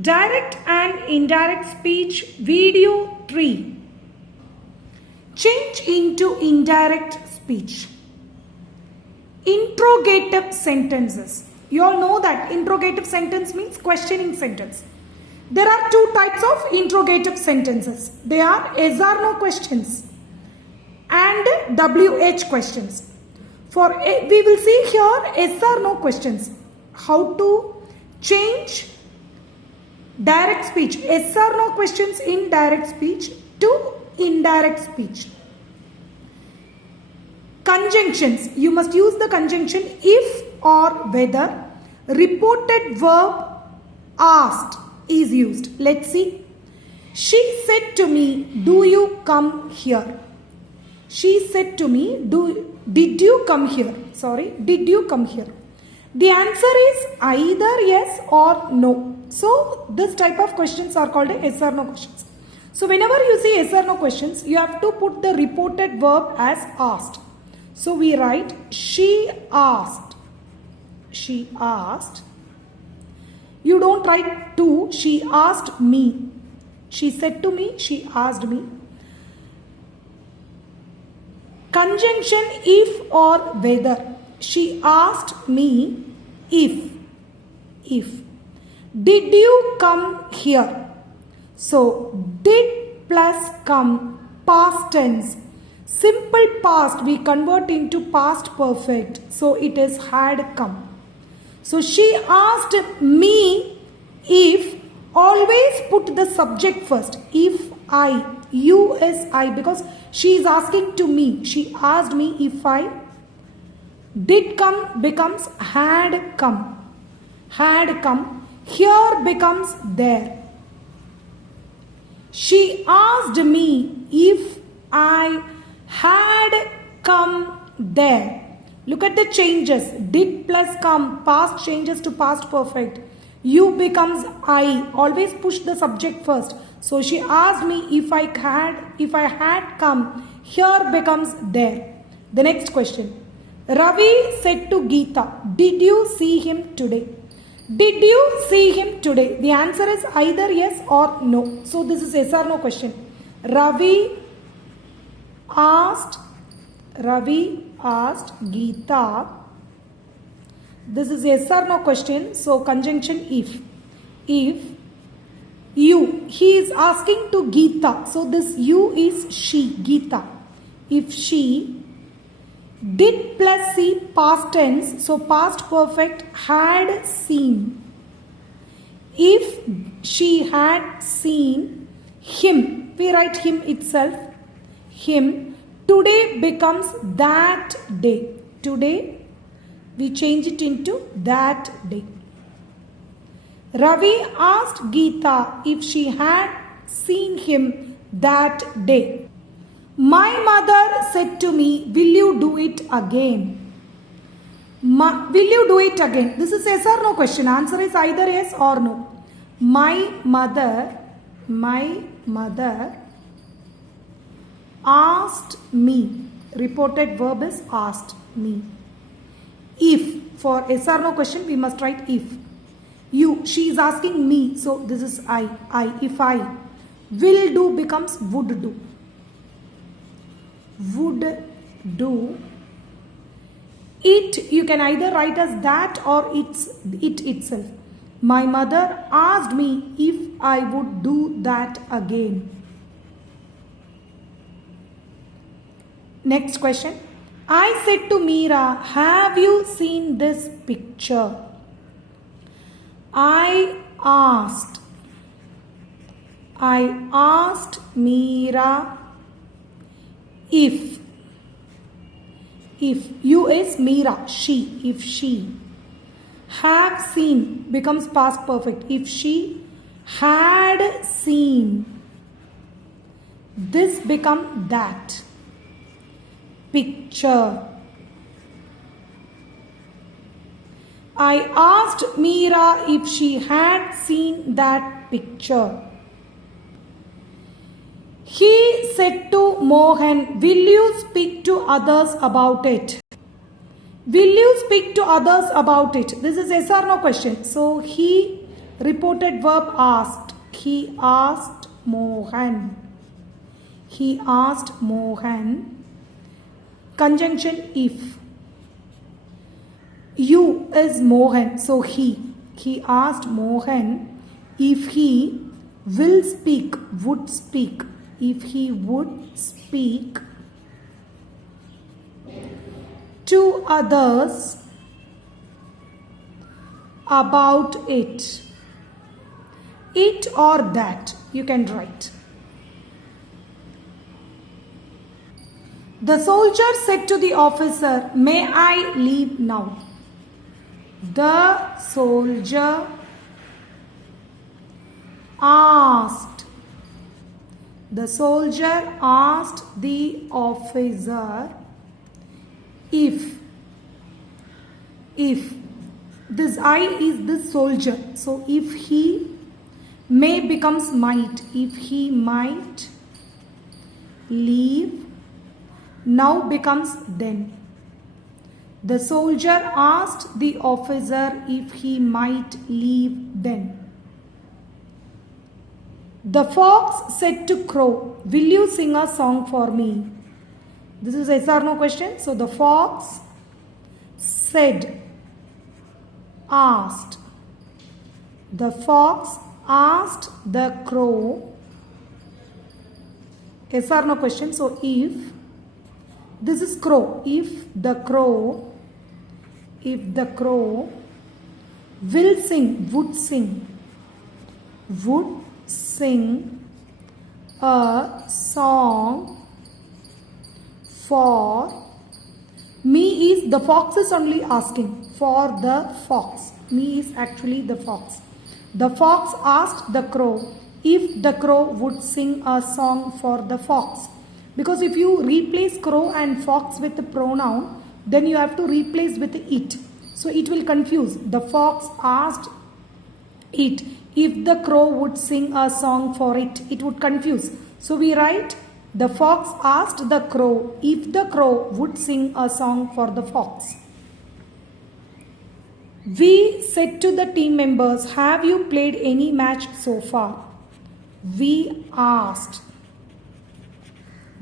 Direct and indirect speech video 3. Change into indirect speech. Interrogative sentences. You all know that interrogative sentence means questioning sentence. There are two types of interrogative sentences. They are yes or no questions and WH questions. We will see here yes or no questions. How to change direct speech, yes or no questions in direct speech to indirect speech. Conjunctions. You must use the conjunction if or whether. Reported verb asked is used. Let's see. She said to me, do you come here? She said to me, did you come here? Sorry, did you come here? The answer is either yes or no. So this type of questions are called yes or no questions. So whenever you see yes or no questions, you have to put the reported verb as asked. So we write she asked. She asked. You don't write to. She asked me. She said to me. She asked me. Conjunction if or whether. She asked me if. Did you come here? So did plus come, past tense. Simple past we convert into past perfect. So it is had come. So she asked me if. Always put the subject first. If I, you is I, because she is asking to me. She asked me if I. Did come becomes had come. Had come. Here becomes there. She asked me if I had come there. Look at the changes. Did plus come. Past changes to past perfect. You becomes I. Always push the subject first. So she asked me if I had come. Here becomes there. The next question. Ravi said to Geeta, did you see him today? Did you see him today? The answer is either yes or no. So this is yes or no question. Ravi asked Geeta. This is yes or no question. So conjunction if. If you. He is asking to Geeta. So this you is she. Geeta. If she. Did plus see past tense. So past perfect had seen. If she had seen him. We write him itself. Him. Today becomes that day. Today we change it into that day. Ravi asked Geeta if she had seen him that day. My mother said to me, will you do it again? Will you do it again? This is yes or no question. Answer is either yes or no. My mother asked me. Reported verb is asked me. If. For yes or no question, we must write if. You. She is asking me. So this is I. If I. Will do becomes would do. Would do. It. You can either write as that or it itself. My mother asked me if I would do that again. Next question. I said to Meera, have you seen this picture? I asked Meera if you is Meera, she. If she. Have seen becomes past perfect. If she had seen. This become that. Picture. I asked Meera if she had seen that picture. He said to Mohan, will you speak to others about it? Will you speak to others about it? This is yes or no question. So he Reported verb asked. He asked Mohan. He asked Mohan. Conjunction if. You is Mohan, so he. He asked Mohan if he will speak, would speak. If he would speak to others about it. It or that you can write. The soldier said to the officer, "May I leave now?" The soldier asked. The soldier asked the officer if this I is the soldier. So if he may becomes might. If he might leave, now becomes then. The soldier asked the officer if he might leave then. The fox said to crow, "Will you sing a song for me?" This is yes or no question. So the fox said, asked. The fox asked the crow. Yes or no question. So if this is crow, if the crow will sing, would sing a song for me, is the fox is only asking for the fox. Me is actually the fox. The fox asked the crow if the crow would sing a song for the fox. Because if you replace crow and fox with the pronoun, then you have to replace with it. So it will confuse. The fox asked it if the crow would sing a song for it. It would confuse. So we write, the fox asked the crow if the crow would sing a song for the fox. We said to the team members, "Have you played any match so far?" We asked.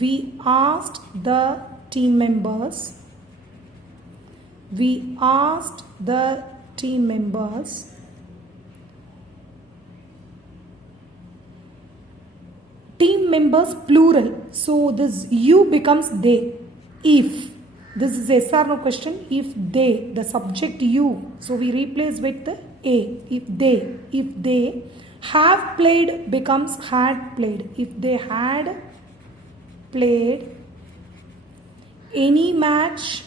We asked the team members. We asked the team members. Team members plural. So this you becomes they. If. This is yes or no question. If they, the subject you. So we replace with the a. If they have played becomes had played. If they had played any match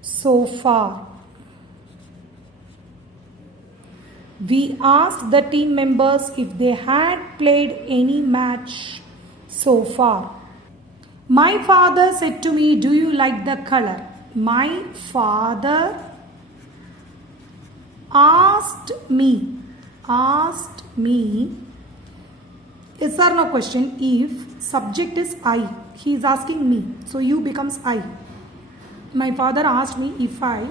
so far. We asked the team members if they had played any match so far. My father said to me, "Do you like the color?" My father asked me. Is there no question? If subject is I, he is asking me. So you becomes I. My father asked me if I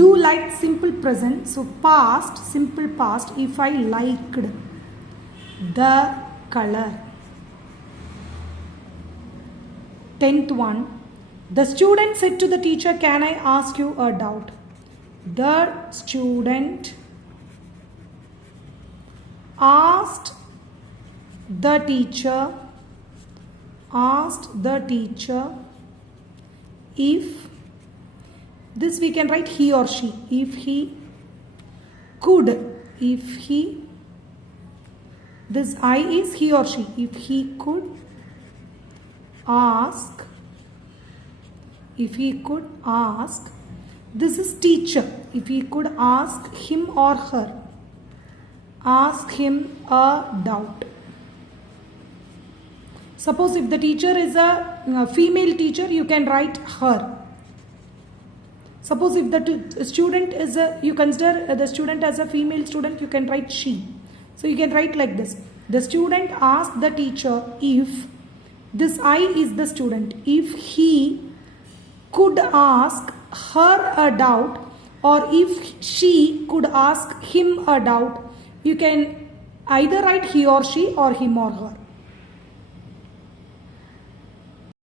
do like simple present. So past, simple past, if I liked the color. 10th one. The student said to the teacher, "Can I ask you a doubt?" The student asked the teacher if, this we can write he or she, if he could, this I is he or she, if he could ask, this is teacher, if he could ask him or her, ask him a doubt. Suppose if the teacher is a female teacher, you can write her. Suppose if the student is you consider the student as a female student, you can write she. So you can write like this. The student asked the teacher if, this I is the student, if he could ask her a doubt or if she could ask him a doubt, you can either write he or she or him or her.